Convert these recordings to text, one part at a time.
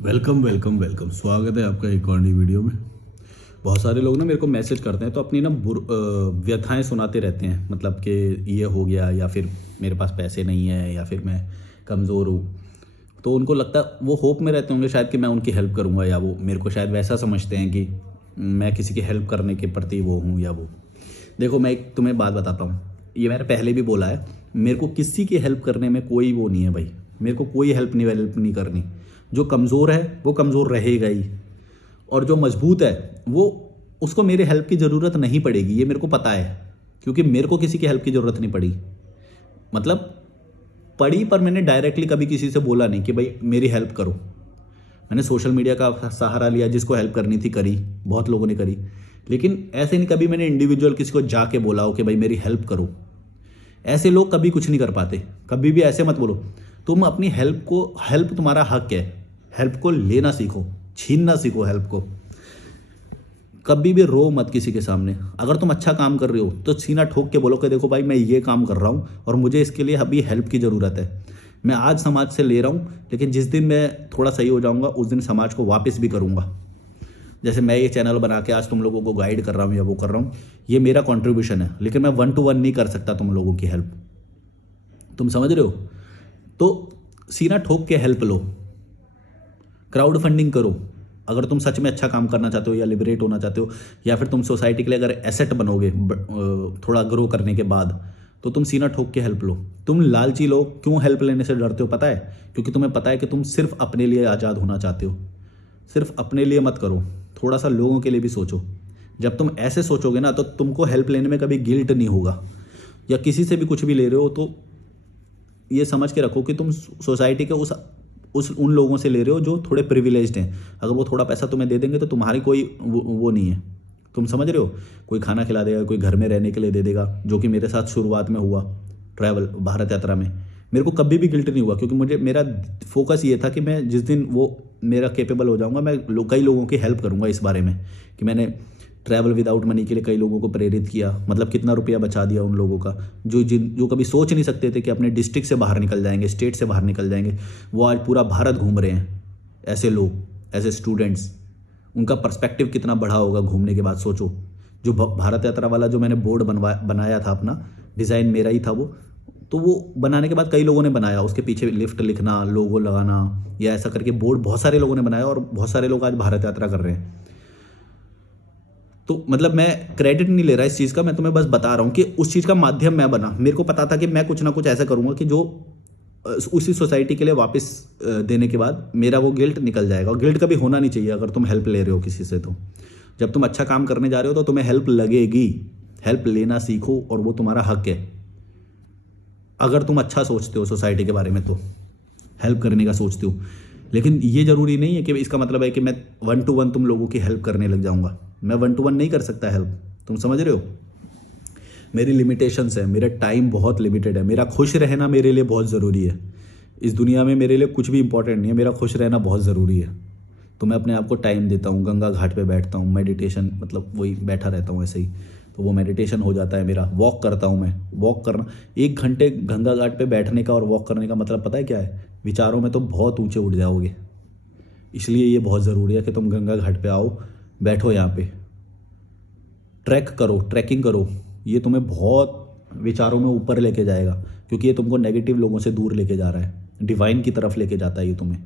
Welcome welcome welcome, स्वागत है आपका एक और नई वीडियो में। बहुत सारे लोग ना मेरे को मैसेज करते हैं तो अपनी ना व्यथाएं सुनाते रहते हैं, मतलब कि ये हो गया या फिर मेरे पास पैसे नहीं है या फिर मैं कमज़ोर हूँ। तो उनको लगता है, वो होप में रहते होंगे शायद कि मैं उनकी हेल्प करूँगा, या वो मेरे को शायद वैसा समझते हैं कि मैं किसी की हेल्प करने के प्रति वो हूँ या वो। देखो, मैं एक तुम्हें बात बताता हूँ, ये मैंने पहले भी बोला है, मेरे को किसी की हेल्प करने में कोई वो नहीं है भाई। मेरे को कोई हेल्प नहीं करनी। जो कमज़ोर है वो कमज़ोर रहेगा ही, और जो मजबूत है वो, उसको मेरे हेल्प की ज़रूरत नहीं पड़ेगी, ये मेरे को पता है। क्योंकि मेरे को किसी की हेल्प की ज़रूरत नहीं पड़ी, मतलब पड़ी, पर मैंने डायरेक्टली कभी किसी से बोला नहीं कि भाई मेरी हेल्प करो। मैंने सोशल मीडिया का सहारा लिया, जिसको हेल्प करनी थी करी, बहुत लोगों ने करी। लेकिन ऐसे नहीं कभी मैंने इंडिविजुअल किसी को जाके बोला हो कि भाई मेरी हेल्प करो। ऐसे लोग कभी कुछ नहीं कर पाते। कभी भी ऐसे मत बोलो। तुम अपनी हेल्प तुम्हारा हक है, हेल्प को लेना सीखो, छीनना सीखो हेल्प को। कभी भी रो मत किसी के सामने। अगर तुम अच्छा काम कर रहे हो तो सीना ठोक के बोलो कि देखो भाई, मैं ये काम कर रहा हूँ और मुझे इसके लिए अभी हेल्प की ज़रूरत है। मैं आज समाज से ले रहा हूँ, लेकिन जिस दिन मैं थोड़ा सही हो जाऊँगा उस दिन समाज को वापस भी करूँगा। जैसे मैं ये चैनल बना के आज तुम लोगों को गाइड कर रहा हूँ या वो कर रहा हूँ, ये मेरा कंट्रीब्यूशन है, लेकिन मैं 1 to 1 नहीं कर सकता तुम लोगों की हेल्प। तुम समझ रहे हो? तो सीना ठोक के हेल्प लो, क्राउड फंडिंग करो। अगर तुम सच में अच्छा काम करना चाहते हो या लिबरेट होना चाहते हो, या फिर तुम सोसाइटी के लिए अगर एसेट बनोगे थोड़ा ग्रो करने के बाद, तो तुम सीना ठोक के हेल्प लो। तुम लालची लोग क्यों हेल्प लेने से डरते हो पता है? क्योंकि तुम्हें पता है कि तुम सिर्फ अपने लिए आज़ाद होना चाहते हो। सिर्फ अपने लिए मत करो, थोड़ा सा लोगों के लिए भी सोचो। जब तुम ऐसे सोचोगे ना, तो तुमको हेल्प लेने में कभी गिल्ट नहीं होगा। या किसी से भी कुछ भी ले रहे हो तो ये समझ के रखो कि तुम सोसाइटी के उस उन लोगों से ले रहे हो जो थोड़े प्रिविलेज्ड हैं। अगर वो थोड़ा पैसा तुम्हें दे देंगे तो तुम्हारी कोई वो नहीं है। तुम समझ रहे हो? कोई खाना खिला देगा, कोई घर में रहने के लिए दे देगा, जो कि मेरे साथ शुरुआत में हुआ ट्रैवल भारत यात्रा में। मेरे को कभी भी गिल्ट नहीं हुआ, क्योंकि मुझे मेरा फोकस ये था कि मैं जिस दिन वो मेरा कैपेबल हो जाऊंगा, मैं कई लोगों की हेल्प करूंगा इस बारे में। कि मैंने ट्रैवल विदाउट मनी के लिए कई लोगों को प्रेरित किया, मतलब कितना रुपया बचा दिया उन लोगों का, जो कभी सोच नहीं सकते थे कि अपने डिस्ट्रिक्ट से बाहर निकल जाएंगे, स्टेट से बाहर निकल जाएंगे, वो आज पूरा भारत घूम रहे हैं। ऐसे लोग, ऐसे स्टूडेंट्स, उनका पर्सपेक्टिव कितना बढ़ा होगा घूमने के बाद, सोचो। जो भारत यात्रा वाला जो मैंने बोर्ड बनाया था अपना, डिज़ाइन मेरा ही था वो। तो वो बनाने के बाद कई लोगों ने बनाया, उसके पीछे लिफ्ट लिखना, लोगो लगाना, या ऐसा करके बोर्ड बहुत सारे लोगों ने बनाया, और बहुत सारे लोग आज भारत यात्रा कर रहे हैं। तो मतलब मैं क्रेडिट नहीं ले रहा इस चीज़ का, मैं तुम्हें बस बता रहा हूँ कि उस चीज़ का माध्यम मैं बना। मेरे को पता था कि मैं कुछ ना कुछ ऐसा करूँगा कि जो उसी सोसाइटी के लिए वापस देने के बाद मेरा वो गिल्ट निकल जाएगा। और गिल्ट कभी होना नहीं चाहिए अगर तुम हेल्प ले रहे हो किसी से। तो जब तुम अच्छा काम करने जा रहे हो तो तुम्हें हेल्प लगेगी। हेल्प लेना सीखो, और वो तुम्हारा हक है। अगर तुम अच्छा सोचते हो सोसाइटी के बारे में तो हेल्प करने का सोचते हो। लेकिन ये ज़रूरी नहीं है कि इसका मतलब है कि मैं 1 to 1 तुम लोगों की हेल्प करने लग जाऊंगा। मैं 1 to 1 नहीं कर सकता हेल्प, तुम समझ रहे हो? मेरी लिमिटेशंस है, मेरा टाइम बहुत लिमिटेड है। मेरा खुश रहना मेरे लिए बहुत ज़रूरी है। इस दुनिया में मेरे लिए कुछ भी इंपॉर्टेंट नहीं है, मेरा खुश रहना बहुत ज़रूरी है। तो मैं अपने आप को टाइम देता हूँ, गंगा घाट पे बैठता हूँ, मेडिटेशन, मतलब वही बैठा रहता हूँ ऐसे ही। तो वो मेडिटेशन हो जाता है मेरा। वॉक करता हूँ मैं। वॉक करना, 1 घंटे गंगा घाट पे बैठने का और वॉक करने का मतलब पता है क्या है? विचारों में तो बहुत ऊंचे उठ जाओगे। इसलिए ये बहुत ज़रूरी है कि तुम गंगा घाट पे आओ, बैठो यहाँ पे, ट्रैक करो, ट्रैकिंग करो। ये तुम्हें बहुत विचारों में ऊपर लेके जाएगा, क्योंकि ये तुमको नेगेटिव लोगों से दूर लेके जा रहा है, डिवाइन की तरफ लेके जाता है ये तुम्हें।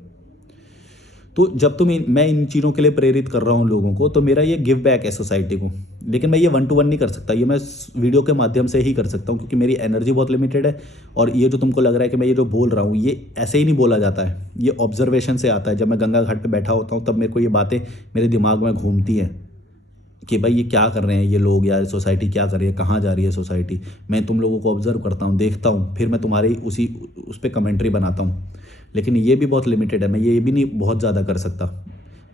तो जब मैं इन चीज़ों के लिए प्रेरित कर रहा हूँ लोगों को, तो मेरा ये गिव बैक है सोसाइटी को। लेकिन मैं ये 1 to 1 नहीं कर सकता, ये मैं वीडियो के माध्यम से ही कर सकता हूँ, क्योंकि मेरी एनर्जी बहुत लिमिटेड है। और ये जो तुमको लग रहा है कि मैं ये जो बोल रहा हूँ, ये ऐसे ही नहीं बोला जाता है, ये ऑब्जर्वेशन से आता है। जब मैं गंगा घाट पर बैठा होता हूँ तब मेरे को ये बातें मेरे दिमाग में घूमती हैं कि भाई ये क्या कर रहे हैं ये लोग, यार सोसाइटी क्या कर रही है, कहाँ जा रही है सोसाइटी। मैं तुम लोगों को ऑब्जर्व करता हूँ, देखता हूँ, फिर मैं तुम्हारी उस पर कमेंट्री बनाता हूँ। लेकिन ये भी बहुत लिमिटेड है, मैं ये भी नहीं बहुत ज़्यादा कर सकता।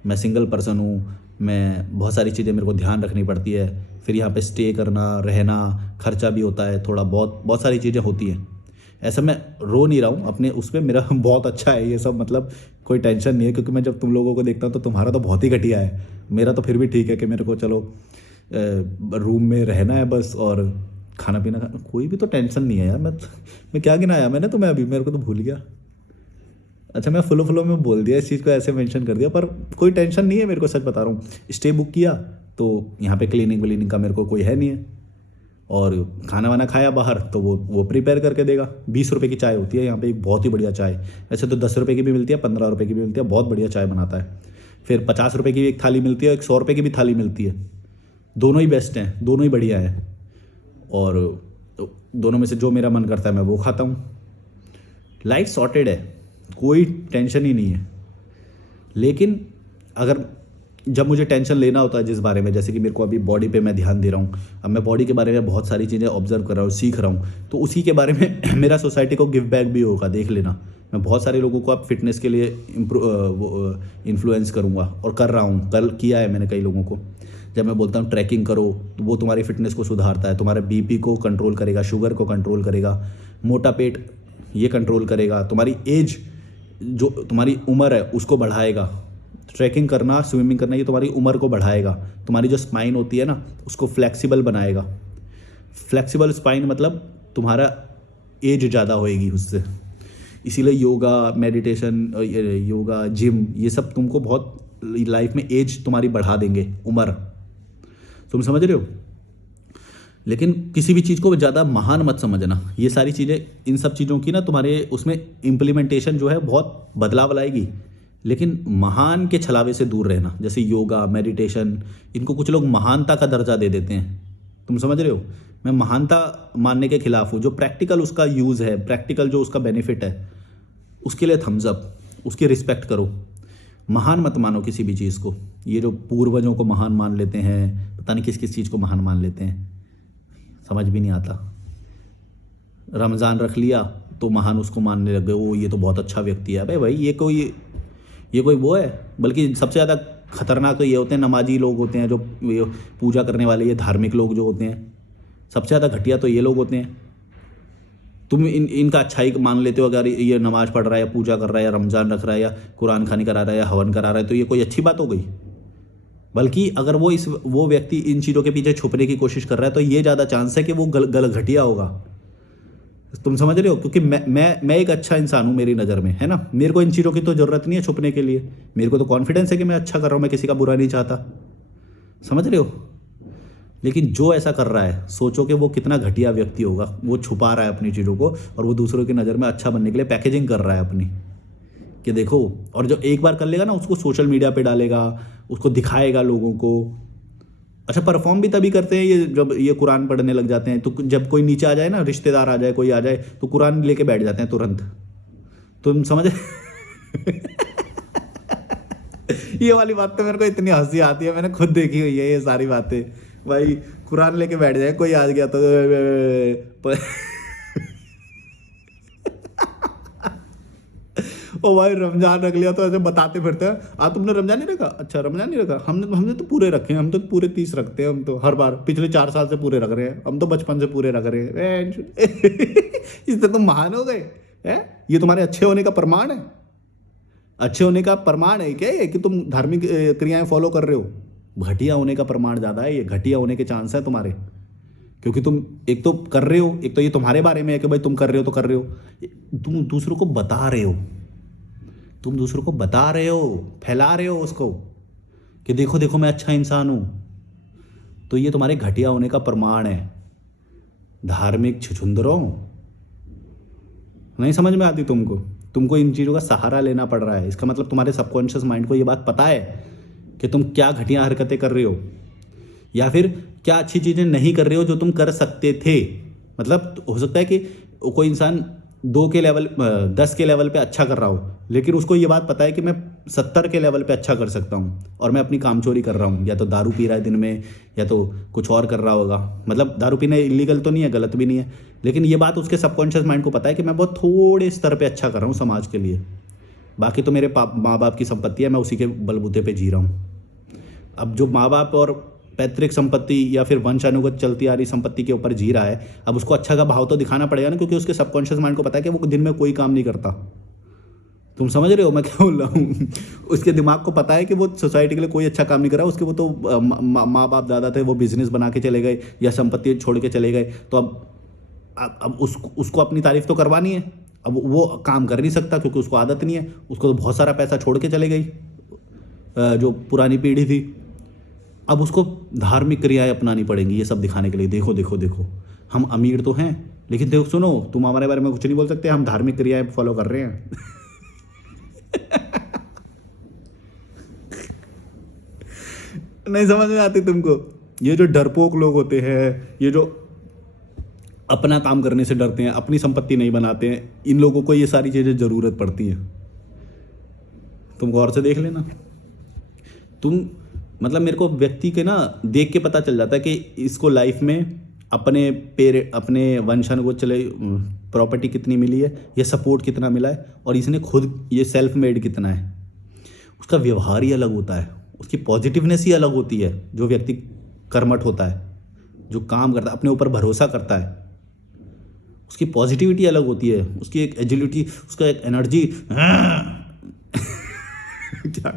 मैं सिंगल पर्सन हूँ, मैं बहुत सारी चीज़ें मेरे को ध्यान रखनी पड़ती है। फिर यहाँ पे स्टे करना, रहना, खर्चा भी होता है थोड़ा बहुत, बहुत सारी चीज़ें होती हैं। ऐसा मैं रो नहीं रहा हूँ अपने उस पर, मेरा बहुत अच्छा है ये सब, मतलब कोई टेंशन नहीं है। क्योंकि मैं जब तुम लोगों को देखता हूँ तो तुम्हारा तो बहुत ही घटिया है। मेरा तो फिर भी ठीक है कि मेरे को चलो रूम में रहना है बस, और खाना पीना कोई भी तो टेंशन नहीं है यार। मैं क्या गिनाया मैंने तुम्हें अभी? मेरे को तो भूल गया। अच्छा मैं फ्लो में बोल दिया इस चीज़ को, ऐसे मेंशन कर दिया, पर कोई टेंशन नहीं है मेरे को, सच बता रहा हूँ। स्टे बुक किया तो यहाँ पे क्लीनिंग व्लीनिंग का मेरे को कोई है नहीं है, और खाना वाना खाया बाहर तो वो प्रिपेयर करके देगा। 20 रुपये की चाय होती है यहाँ पे, एक बहुत ही बढ़िया चाय। वैसे तो 10 रुपये की भी मिलती है, 15 रुपये की भी मिलती है, बहुत बढ़िया चाय बनाता है। फिर 50 रुपये की एक थाली मिलती है, एक 100 रुपये की भी थाली मिलती है। दोनों ही बेस्ट हैं, दोनों ही बढ़िया हैं, और दोनों में से जो मेरा मन करता है मैं वो खाता हूँ। लाइफ सॉर्टेड है, कोई टेंशन ही नहीं है। लेकिन अगर जब मुझे टेंशन लेना होता है जिस बारे में, जैसे कि मेरे को अभी बॉडी पे मैं ध्यान दे रहा हूँ, अब मैं बॉडी के बारे में बहुत सारी चीज़ें ऑब्जर्व कर रहा हूँ, सीख रहा हूँ, तो उसी के बारे में मेरा सोसाइटी को गिव बैक भी होगा, देख लेना। मैं बहुत सारे लोगों को अब फिटनेस के लिए इन्फ्लुएंस करूँगा, और कर रहा हूँ, कल किया है मैंने कई लोगों को। जब मैं बोलता हूँ ट्रैकिंग करो, तो वो तुम्हारी फिटनेस को सुधारता है, तुम्हारे बीपी को कंट्रोल करेगा, शुगर को कंट्रोल करेगा, मोटा पेट ये कंट्रोल करेगा, तुम्हारी एज जो तुम्हारी उम्र है उसको बढ़ाएगा। ट्रैकिंग करना, स्विमिंग करना, ये तुम्हारी उम्र को बढ़ाएगा, तुम्हारी जो स्पाइन होती है ना उसको फ्लेक्सिबल बनाएगा। फ्लेक्सिबल स्पाइन मतलब तुम्हारा एज ज़्यादा होएगी उससे। इसीलिए योगा, मेडिटेशन, योगा, जिम, ये सब तुमको बहुत लाइफ में एज तुम्हारी बढ़ा देंगे, उम्र। तुम समझ रहे हो? लेकिन किसी भी चीज़ को ज़्यादा महान मत समझना। ये सारी चीज़ें, इन सब चीज़ों की ना तुम्हारे उसमें इम्प्लीमेंटेशन जो है बहुत बदलाव लाएगी, लेकिन महान के छलावे से दूर रहना। जैसे योगा, मेडिटेशन, इनको कुछ लोग महानता का दर्जा दे देते हैं। तुम समझ रहे हो? मैं महानता मानने के खिलाफ हूँ। जो प्रैक्टिकल उसका यूज़ है, प्रैक्टिकल जो उसका बेनिफिट है, उसके लिए थम्स अप, उसकी रिस्पेक्ट करो। महान मत मानो किसी भी चीज़ को। ये जो पूर्वजों को महान मान लेते हैं, पता नहीं किस किस चीज़ को महान मान लेते हैं, समझ भी नहीं आता। रमज़ान रख लिया तो महान उसको मानने लग गए, वो ये तो बहुत अच्छा व्यक्ति है। अबे भाई ये कोई वो है? बल्कि सबसे ज़्यादा खतरनाक तो ये होते हैं, नमाजी लोग होते हैं, जो पूजा करने वाले, ये धार्मिक लोग जो होते हैं, सबसे ज़्यादा घटिया तो ये लोग होते हैं। तुम इनका अच्छाई मान लेते हो, अगर ये नमाज़ पढ़ रहा है, या पूजा कर रहा है, या रमज़ान रख रहा है, या कुरान खानी करा रहा है, या हवन करा रहा है, तो ये कोई अच्छी बात हो गई? बल्कि अगर वो व्यक्ति इन चीज़ों के पीछे छुपने की कोशिश कर रहा है, तो ये ज़्यादा चांस है कि वो घटिया होगा। तुम समझ रहे हो? क्योंकि मैं एक अच्छा इंसान हूँ मेरी नज़र में, है ना। मेरे को इन चीज़ों की तो ज़रूरत नहीं है छुपने के लिए। मेरे को तो कॉन्फिडेंस है कि मैं अच्छा कर रहा हूँ, मैं किसी का बुरा नहीं चाहता। समझ रहे हो? लेकिन जो ऐसा कर रहा है, सोचो कि वो कितना घटिया व्यक्ति होगा। वो छुपा रहा है अपनी चीज़ों को, और वो दूसरों की नज़र में अच्छा बनने के लिए पैकेजिंग कर रहा है अपनी, कि देखो। और जो एक बार कर लेगा ना, उसको सोशल मीडिया पे डालेगा, उसको दिखाएगा लोगों को। अच्छा, परफॉर्म भी तभी करते हैं ये जब ये कुरान पढ़ने लग जाते हैं। तो जब कोई नीचे आ जाए ना, रिश्तेदार आ जाए, कोई आ जाए, तो कुरान लेके बैठ जाते हैं तुरंत। तुम समझ ये वाली बात तो मेरे को इतनी हंसी आती है, मैंने खुद देखी हुई है ये सारी बातें। भाई कुरान लेके बैठ जाए, कोई आ गया तो ओ भाई रमजान रख लिया तो ऐसे बताते फिरते हैं, तुमने रमजान नहीं रखा? अच्छा रमजान नहीं रखा, हमने तो पूरे रखे हैं, हम तो पूरे 30 रखते हैं। हम तो हर बार पिछले 4 साल से पूरे रख रहे हैं, हम तो बचपन से पूरे रख रहे हैं। इससे तुम महान हो गए हैं? ये तुम्हारे अच्छे होने का प्रमाण है? अच्छे होने का प्रमाण है क्या ये, कि तुम धार्मिक क्रियाएं फॉलो कर रहे हो? घटिया होने का प्रमाण ज़्यादा है ये। घटिया होने के चांस है तुम्हारे, क्योंकि तुम एक तो कर रहे हो, एक तो ये तुम्हारे बारे में है कि भाई तुम कर रहे हो तो कर रहे हो, तुम दूसरों को बता रहे हो, तुम दूसरों को बता रहे हो, फैला रहे हो उसको कि देखो देखो मैं अच्छा इंसान हूं। तो ये तुम्हारे घटिया होने का प्रमाण है। धार्मिक छुछुंदरों, नहीं समझ में आती तुमको इन चीज़ों का सहारा लेना पड़ रहा है। इसका मतलब तुम्हारे सबकॉन्शियस माइंड को ये बात पता है कि तुम क्या घटिया हरकतें कर रहे हो, या फिर क्या अच्छी चीज़ें नहीं कर रहे हो जो तुम कर सकते थे। मतलब हो सकता है कि कोई इंसान 2 के लेवल 10 के लेवल पे अच्छा कर रहा हो, लेकिन उसको ये बात पता है कि मैं 70 के लेवल पे अच्छा कर सकता हूँ, और मैं अपनी कामचोरी कर रहा हूँ, या तो दारू पी रहा है दिन में, या तो कुछ और कर रहा होगा। मतलब दारू पीना इलीगल तो नहीं है, गलत भी नहीं है, लेकिन ये बात उसके सबकॉन्शियस माइंड को पता है कि मैं बहुत थोड़े स्तर पर अच्छा कर रहा हूँ समाज के लिए। बाकी तो मेरे माँ बाप की संपत्ति है, मैं उसी के बलबूते पर जी रहा हूँ। अब जो माँ बाप और पैतृक संपत्ति या फिर वंशानुगत चलती आ रही संपत्ति के ऊपर जी रहा है, अब उसको अच्छा का भाव तो दिखाना पड़ेगा ना, क्योंकि उसके सबकॉन्शियस माइंड को पता है कि वो दिन में कोई काम नहीं करता। तुम समझ रहे हो मैं क्या बोल रहा हूँ? उसके दिमाग को पता है कि वो सोसाइटी के लिए कोई अच्छा काम नहीं कर रहा। उसके वो तो माँ बाप दादा थे, वो बिजनेस बना के चले गए या संपत्ति छोड़ के चले गए, तो अब उसको अपनी तारीफ तो करवानी है। अब वो काम कर नहीं सकता क्योंकि उसको आदत नहीं है, उसको तो बहुत सारा पैसा छोड़ के चले गई जो पुरानी पीढ़ी थी। अब उसको धार्मिक क्रियाएं अपनानी पड़ेंगी ये सब दिखाने के लिए, देखो देखो देखो हम अमीर तो हैं, लेकिन देखो सुनो, तुम हमारे बारे में कुछ नहीं बोल सकते, हम धार्मिक क्रियाएं फॉलो कर रहे हैं। नहीं समझ में आती तुमको? ये जो डरपोक लोग होते हैं, ये जो अपना काम करने से डरते हैं, अपनी संपत्ति नहीं बनाते हैं, इन लोगों को ये सारी चीज़ें ज़रूरत पड़ती हैं। तुम गौर से देख लेना। तुम मतलब मेरे को व्यक्ति के ना देख के पता चल जाता है कि इसको लाइफ में अपने वंशानुगत चले प्रॉपर्टी कितनी मिली है, या सपोर्ट कितना मिला है, और इसने खुद ये सेल्फ मेड कितना है। उसका व्यवहार ही अलग होता है, उसकी पॉजिटिवनेस ही अलग होती है। जो व्यक्ति कर्मठ होता है, जो काम करता है, अपने ऊपर भरोसा करता है, उसकी पॉजिटिविटी अलग होती है, उसकी एक एजिलिटी, उसका एक एनर्जी। क्या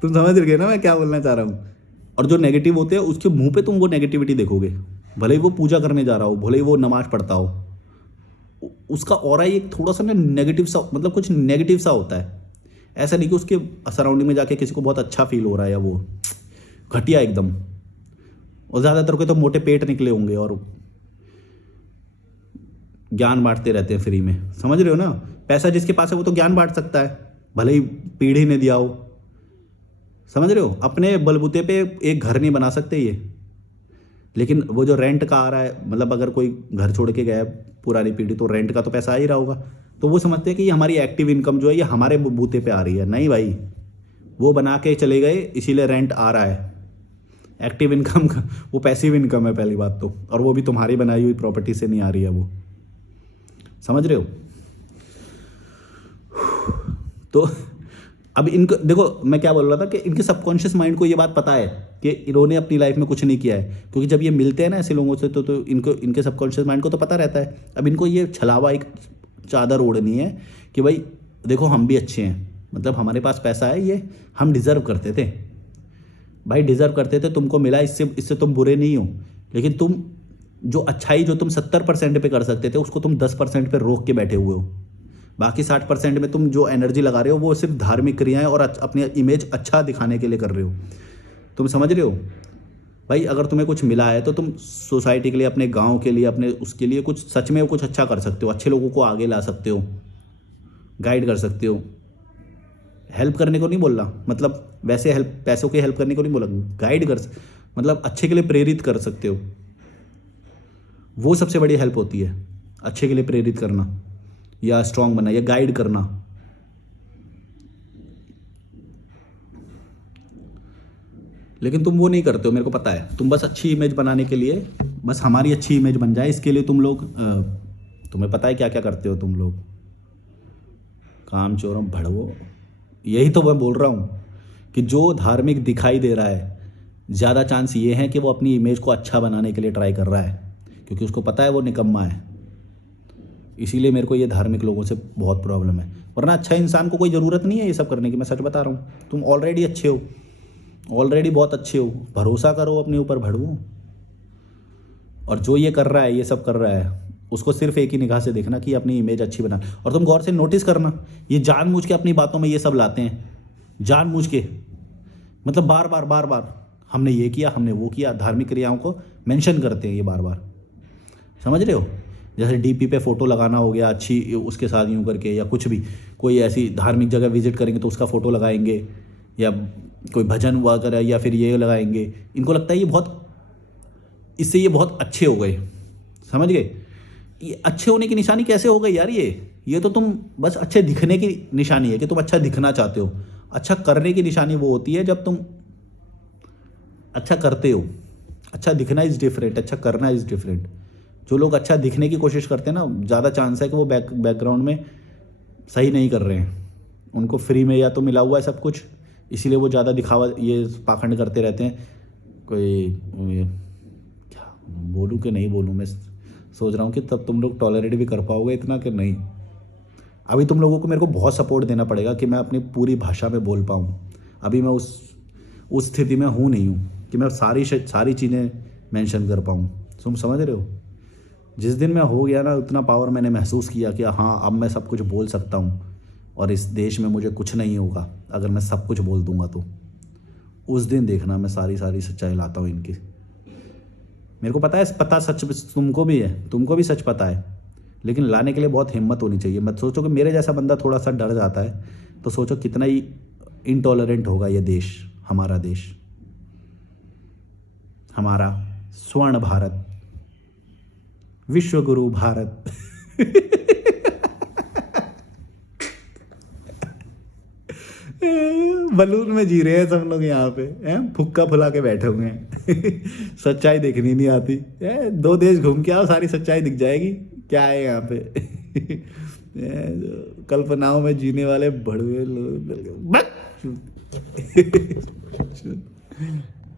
तुम समझ रहे ना मैं क्या बोलना चाह रहा हूँ? और जो नेगेटिव होते हैं उसके मुंह पे तुम वो नेगेटिविटी देखोगे, भले ही वो पूजा करने जा रहा हो, भले ही वो नमाज पढ़ता हो, उसका ऑरा ही एक थोड़ा सा ना नेगेटिव सा, मतलब कुछ नेगेटिव सा होता है। ऐसा नहीं कि उसके सराउंडिंग में जाके किसी को बहुत अच्छा फील हो रहा है या वो घटिया एकदम। और ज़्यादातर के तो मोटे पेट निकले होंगे और ज्ञान बांटते रहते हैं फ्री में, समझ रहे हो ना? पैसा जिसके पास है वो तो ज्ञान बांट सकता है, भले ही पीढ़ी ने दिया हो, समझ रहे हो? अपने बलबूते पे एक घर नहीं बना सकते ये, लेकिन वो जो रेंट का आ रहा है, मतलब अगर कोई घर छोड़ के गया है पुरानी पीढ़ी तो रेंट का तो पैसा आ ही रहा होगा, तो वो समझते हैं कि ये हमारी एक्टिव इनकम जो है ये हमारे बूते पे आ रही है। नहीं भाई, वो बना के चले गए इसीलिए रेंट आ रहा है। एक्टिव इनकम का वो पैसिव इनकम है पहली बात तो, और वो भी तुम्हारी बनाई हुई प्रॉपर्टी से नहीं आ रही है वो, समझ रहे हो? तो अब इनको देखो, मैं क्या बोल रहा था कि इनके सबकॉन्शियस माइंड को ये बात पता है कि इन्होंने अपनी लाइफ में कुछ नहीं किया है, क्योंकि जब ये मिलते हैं ना ऐसे लोगों से तो इनके सबकॉन्शियस माइंड को तो पता रहता है। अब इनको ये छलावा एक चादर ओढ़नी है कि भाई देखो हम भी अच्छे हैं, मतलब हमारे पास पैसा है, ये हम डिज़र्व करते थे भाई, डिज़र्व करते थे, तुमको मिला, इससे तुम बुरे नहीं हो। लेकिन तुम जो अच्छाई जो तुम 70% पे कर सकते थे उसको तुम 10% पे रोक के बैठे हुए हो। बाकी 60% में तुम जो एनर्जी लगा रहे हो वो सिर्फ धार्मिक क्रियाएं और अपनी इमेज अच्छा दिखाने के लिए कर रहे हो। तुम समझ रहे हो भाई? अगर तुम्हें कुछ मिला है तो तुम सोसाइटी के लिए, अपने गांव के लिए, अपने उसके लिए कुछ सच में कुछ अच्छा कर सकते हो, अच्छे लोगों को आगे ला सकते हो, गाइड कर सकते हो। हेल्प करने को नहीं बोल रहा, मतलब वैसे हेल्प, पैसों की हेल्प करने को नहीं बोला, गाइड कर, मतलब अच्छे के लिए प्रेरित कर सकते हो। वो सबसे बड़ी हेल्प होती है, अच्छे के लिए प्रेरित करना या स्ट्रांग बनना या गाइड करना। लेकिन तुम वो नहीं करते हो, मेरे को पता है। तुम बस अच्छी इमेज बनाने के लिए, बस हमारी अच्छी इमेज बन जाए इसके लिए तुम लोग, तुम्हें पता है क्या क्या करते हो तुम लोग, काम चोरों भड़वो। यही तो मैं बोल रहा हूँ कि जो धार्मिक दिखाई दे रहा है, ज़्यादा चांस ये है कि वो अपनी इमेज को अच्छा बनाने के लिए ट्राई कर रहा है, क्योंकि उसको पता है वो निकम्मा है। इसीलिए मेरे को ये धार्मिक लोगों से बहुत प्रॉब्लम है, वरना अच्छा इंसान को कोई ज़रूरत नहीं है ये सब करने की। मैं सच बता रहा हूँ, तुम ऑलरेडी अच्छे हो, ऑलरेडी बहुत अच्छे हो। भरोसा करो अपने ऊपर भड़वो। और जो ये कर रहा है, ये सब कर रहा है, उसको सिर्फ एक ही निगाह से देखना कि अपनी इमेज अच्छी बना। और तुम गौर से नोटिस करना, ये जानबूझ के अपनी बातों में ये सब लाते हैं, जानबूझ के, मतलब बार बार हमने ये किया, हमने वो किया, धार्मिक क्रियाओं को मेंशन करते हैं ये बार बार, समझ रहे हो? जैसे डीपी पे फ़ोटो लगाना हो गया अच्छी, उसके साथ यूँ करके, या कुछ भी, कोई ऐसी धार्मिक जगह विजिट करेंगे तो उसका फ़ोटो लगाएंगे, या कोई भजन वगैरह, या फिर ये लगाएंगे। इनको लगता है ये बहुत, इससे ये बहुत अच्छे हो गए, समझ गए? ये अच्छे होने की निशानी कैसे हो गई यार? ये तो तुम बस अच्छे दिखने की निशानी है कि तुम अच्छा दिखना चाहते हो। अच्छा करने की निशानी वो होती है जब तुम अच्छा करते हो। अच्छा दिखना इज़ डिफरेंट, अच्छा करना इज़ डिफरेंट। जो लोग अच्छा दिखने की कोशिश करते हैं ना, ज़्यादा चांस है कि वो बैकग्राउंड में सही नहीं कर रहे हैं, उनको फ्री में या तो मिला हुआ है सब कुछ, इसीलिए वो ज़्यादा दिखावा, ये पाखंड करते रहते हैं। कोई क्या बोलूँ कि नहीं बोलूँ, मैं सोच रहा हूँ कि तब तुम लोग टॉलरेट भी कर पाओगे इतना कि नहीं। अभी तुम लोगों को मेरे को बहुत सपोर्ट देना पड़ेगा कि मैं अपनी पूरी भाषा में बोल पाऊँ। अभी मैं उस स्थिति में हूँ नहीं हूँ, कि मैं सारी चीज़ें मेंशन कर पाऊँ। तुम समझ रहे हो? जिस दिन मैं हो गया ना, उतना पावर मैंने महसूस किया कि हाँ अब मैं सब कुछ बोल सकता हूँ और इस देश में मुझे कुछ नहीं होगा अगर मैं सब कुछ बोल दूंगा तो। उस दिन देखना मैं सारी सच्चाई लाता हूँ इनकी। मेरे को पता है, पता सच तुमको भी है, तुमको भी सच पता है, लेकिन लाने के लिए बहुत हिम्मत होनी चाहिए। मत सोचो कि मेरे जैसा बंदा थोड़ा सा डर जाता है तो सोचो कितना ही इनटॉलरेंट होगा ये देश, हमारा देश, हमारा स्वर्ण भारत, विश्व गुरु भारत। बलून में जी रहे हैं सब लोग यहाँ पे हैं, फुक्का फुला के बैठे हुए हैं। सच्चाई देखनी नहीं आती है। 2 देश घूम के आओ, सारी सच्चाई दिख जाएगी क्या है यहाँ पे। कल्पनाओं में जीने वाले भड़वे लोग।